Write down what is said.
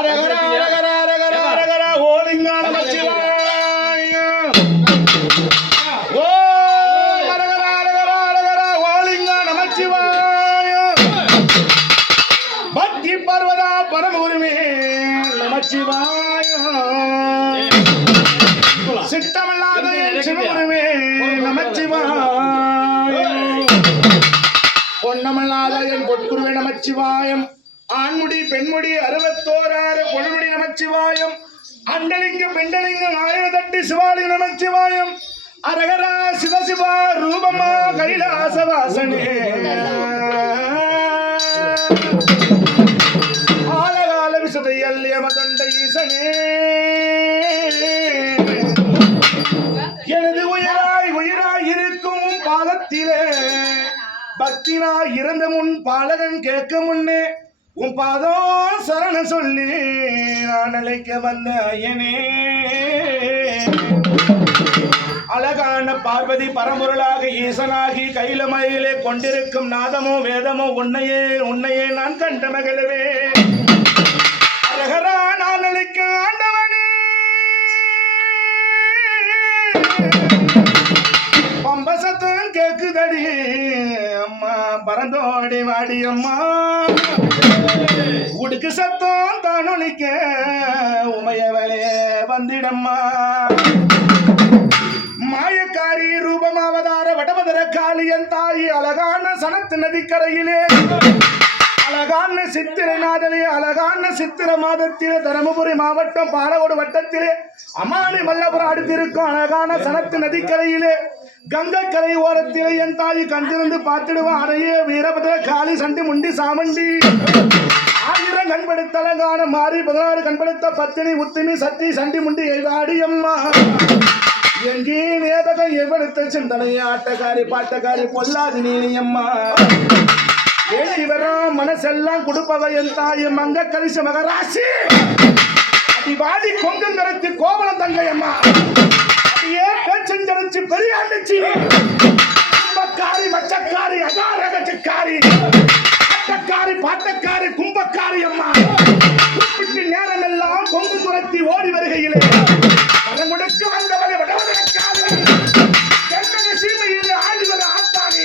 அரகர அரகர அரகர அரகர ஓலிங்கான மச்சிவாய. ஓ அரகர அரகர அரகர ஓலிங்கான மச்சிவாய. பக்தி பர்வதா பரமகுருமே நமச்சிவாய. சித்தமில்லாத என் சிவகுருவே நமச்சிவாய. பொன்னமல்லாத என் பொற்குருவே நமச்சிவாயம். ஆண்முடி பெண்முடி அறுபத்தோராறு பொழுமுடி நமச்சிவாயம். அண்டலிங்க பெண்டலிங்க ஆயிரத்தட்டு சிவாலி நமச்சிவாயம். அரகரா சிவசிவா ரூபமா கைலாச வாசனே. ஆலகால விசதையல் யமதண்ட ஈசனே. எனது உயிராய் உயிராய் இருக்கும் பாலத்திலே பக்தினாய் இறந்த முன் பாலகன் கேட்க முன்னே. உன் பாதம் சரண சொல்லி நான் அழைக்க வந்த ஐயனே அழகான பார்வதி பரம்பொருளாக ஈசனாகி கைலமயிலே கொண்டிருக்கும் நாதமோ வேதமோ உன்னையே உன்னையே நான் கண்ட மகளவே அழகரா நான் அழைக்க ஆண்டவனே. பம்பசத்து கேக்குதடி. அம்மா பரந்தோடி வாடி அம்மா உடுக்கு சத்தம் தானொலிக்க உமையவளே வந்திடம்மா. மாயக்காரி ரூபமாவதார வடபதர காளியன் தாயி அழகான சனத்து நதிக்கரையிலே அழகான சித்திரை நாதலே அழகான சித்திர மாதத்திலே தருமபுரி மாவட்டம் பாலகோடு வட்டத்திலே அமானி மல்லபுரம் அடுத்திருக்கும் அழகான சனத்து நதிக்கரையிலே கங்கை கரை ஓரத்திலே என் தாய் கண்டிருந்து பார்த்துடுவான். அறையே வீரபத்ர காளி சண்டி முண்டி சாமண்டி. ஆயிரம் கண்படுத்த அலங்கான மாறி பதினாறு கண்படுத்த பத்தினி உத்தினி சத்தி சண்டி முண்டி எழுதாடி அம்மா. எங்கே நேபகம் எவடுத்த சிந்தனை ஆட்டக்காரி பாட்டக்காரி பொல்லாது நீ அம்மா ஏழி வரும் மனசெல்லாம் கொடுப்பவ என் தாய் மங்க கரிச மகராசி. அடிவாடி கொங்கங்கரத்து கோவலம் தங்கையம்மா அப்படியே பேச்சஞ்சரிச்சு பெரியாண்டுச்சு கும்பக்காரி மச்சக்காரி அகாரகச்சக்காரி பட்டக்காரி பாட்டக்காரி கும்பக்காரி அம்மா. குறிப்பிட்டு நேரம் எல்லாம் கொங்கு துரத்தி ஓடி வருகையிலே. பழங்குடுக்கு வந்தவரை வடவதற்காரி தென்னக சீமையில் ஆடி வர ஆத்தானே.